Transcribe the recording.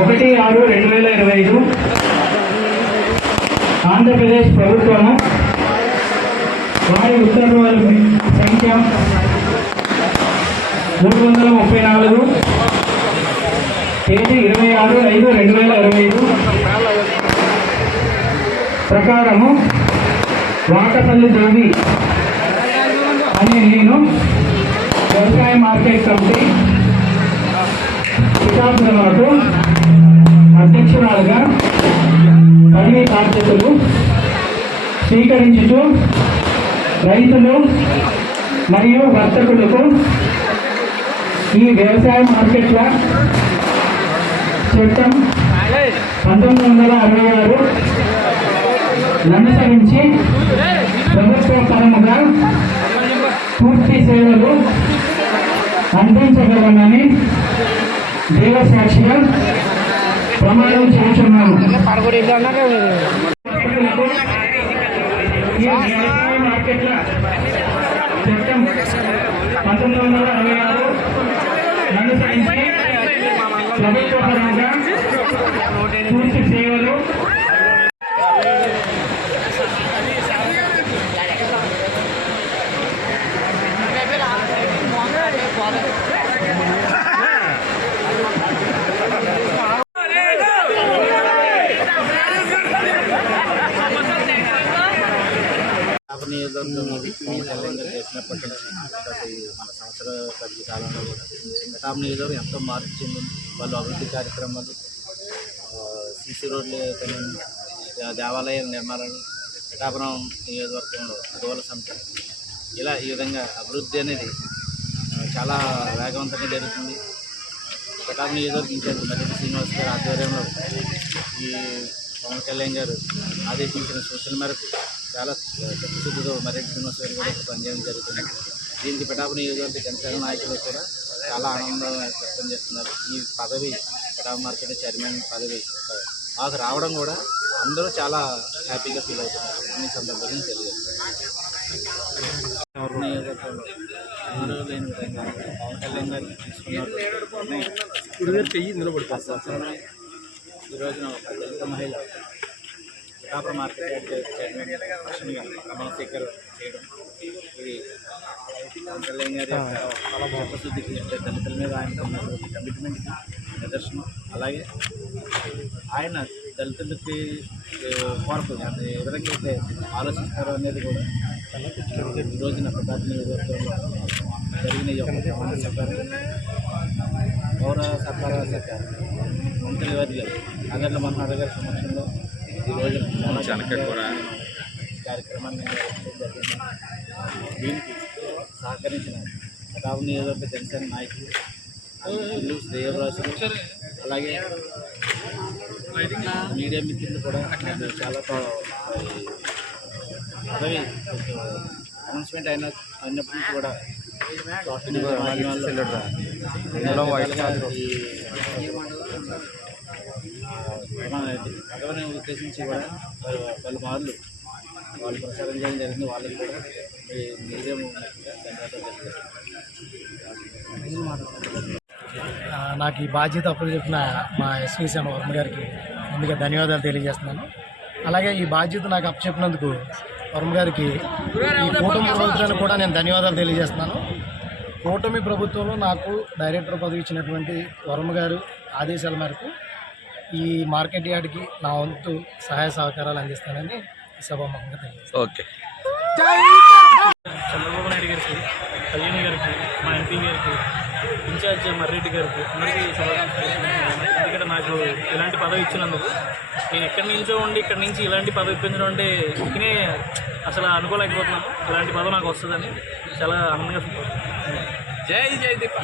ఒకటి ఆరు రెండు వేల ఇరవై ఐదు. ఆంధ్రప్రదేశ్ ప్రభుత్వము వారి ఉత్తర్వుల సంఖ్య మూడు వందల ముప్పై నాలుగు. తేదీ ఇరవై ఆరు ఐదు రెండు వేల ఇరవై ఐదు. ప్రకారము వాటపల్లి దేవి అనే నేను వ్యవసాయ మార్కెట్ కమిటీ వికాసనకు అధ్యక్షురాలుగా పదవీ బాధ్యతలు స్వీకరించుతూ రైతులు మరియు వర్తకులకు ఈ వ్యవసాయ మార్కెట్ల చట్టం పంతొమ్మిది వందల అరవై ఆరు అనుసరించి ప్రభుత్వ పరముగా పూర్తి సేవలు అందించగలమని దేవసాక్షిగా ప్రమాణం చేస్తున్నాను. ఈ వ్యవసాయ మార్కెట్ల చట్టం పంతొమ్మిది వందల అరవై ఆరు అనుసరించి ప్రభుత్వ పరంగా పూర్తి సేవలు కాపు నియోజకవర్గం పవన్ కళ్యాణ్ గారు చేసినప్పటి నుంచి మన సంవత్సర పది కాలంలో కూడా నియోజకవర్గం ఎంతో మార్పు చెందింది. వాళ్ళు అభివృద్ధి కార్యక్రమాలు సీసీ రోడ్లు అయితేనేమి, దే- దేవాలయాల నిర్మాణం పిఠాపురం నియోజకవర్గంలో అదోల సంత ఇలా ఈ విధంగా అభివృద్ధి అనేది చాలా వేగవంతంగా జరుగుతుంది. పిఠాపురం నియోజకవర్గం ఇన్ఛార్జ్ మర్రెడ్డి శ్రీనివాస్ గారి ఆధ్వర్యంలో ఈ పవన్ కళ్యాణ్ గారు ఆదేశించిన సూచన మేరకు చాలా చిత్తశుద్ధితో మర్రెడ్డి శ్రీనివాస్ గారు కూడా పనిచేయడం జరుగుతుంది. దీనికి పిఠాపు నియోజకవర్గ జనసేన నాయకులు కూడా చాలా ఆనందం వ్యక్తం చేస్తున్నారు. ఈ పదవి పిఠాపు మార్కెట్ చైర్మన్ పదవి మాకు రావడం కూడా అందరూ చాలా హ్యాపీగా ఫీల్ అవుతున్నారు. అన్ని సందర్భాలను తెలియజేస్తున్నారు నియోజకవర్గంలో ఎవరూ లేని విధంగా పవన్ కళ్యాణ్ గారు తీసుకున్నారు ఈ రోజున ఒక దళిత మహిళ పిఠాపురం మార్కెట్ చైర్మన్ లక్ష్మిగా ప్రమాణ స్వీకారం చేయడం. ఇది పవన్ కళ్యాణ్ గారి యొక్క చిత్తశుద్ధికి అంటే దళితుల మీద ఆయన ఉన్నటువంటి కమిట్మెంట్కి నిదర్శనం. అలాగే ఆయన దళితులకి ఏ, కొరకు అంటే ఏ విధంగా అయితే ఆలోచిస్తారో అనేది కూడా ఈ రోజున ప్రతాప్ నియోజకవర్గంలో జరిగిన ఈ యొక్క ప్రమాణ సర్కారు పౌర సరఫరా శాఖ మంత్రి వర్యులు అగర్ల మనోహర్ గారి సమక్షంలో ఈ రోజు కార్యక్రమాన్ని దీనికి సహకరించిన ప్రతాప్ నియోజకవర్గ జనసేన నాయకులు శ్రేయరాజులు అలాగే మీడియా మిత్రులు కూడా చాలా పదవి అనౌన్స్మెంట్ అయిన అయినప్పటి నుంచి కూడా సోషల్ మీడియా మాధ్యమాల్లో ఈ పదవిని ఉద్దేశించి కూడా పలు- మార్లు వాళ్ళు ప్రచారం చేయడం జరిగింది. వాళ్ళకి కూడా ఈ నాకు ఈ బాధ్యత అప్పులు చెప్పిన మా ఎస్వి శ్యామ వర్మ గారికి ముందుగా ధన్యవాదాలు తెలియజేస్తున్నాను. అలాగే ఈ బాధ్యత నాకు అప్పచెప్పినందుకు వర్మ గారికి ఈ కూటమి ప్రభుత్వానికి కూడా నేను ధన్యవాదాలు తెలియజేస్తున్నాను. కూటమి ప్రభుత్వంలో నాకు డైరెక్టర్ పదవి ఇచ్చినటువంటి వర్మ గారు ఆదేశాల మేరకు ఈ మార్కెట్ యార్డ్కి నా వంతు సహాయ సహకారాలు అందిస్తానని ఈ సభాముఖంగా తెలియజేస్తాను. ఓకే. చంద్రబాబు నాయుడు గారికి కళ్యాణ్ గారికి మా ఎంపీ గారికి ఇన్ఛార్జ్ మర్రెడ్డి గారికి అందరికీ ఎందుకంటే నాకు ఇలాంటి పదవి ఇచ్చినందుకు నేను ఎక్కడి నుంచో ఉండి ఇక్కడి నుంచి ఇలాంటి పదవి ఇప్పించడం అంటే ఇకనే అసలు అనుకోలేకపోతున్నాను. ఇలాంటి పదవి నాకు వస్తుందని చాలా ఆనందంగా ఫీల్. జై జై దీప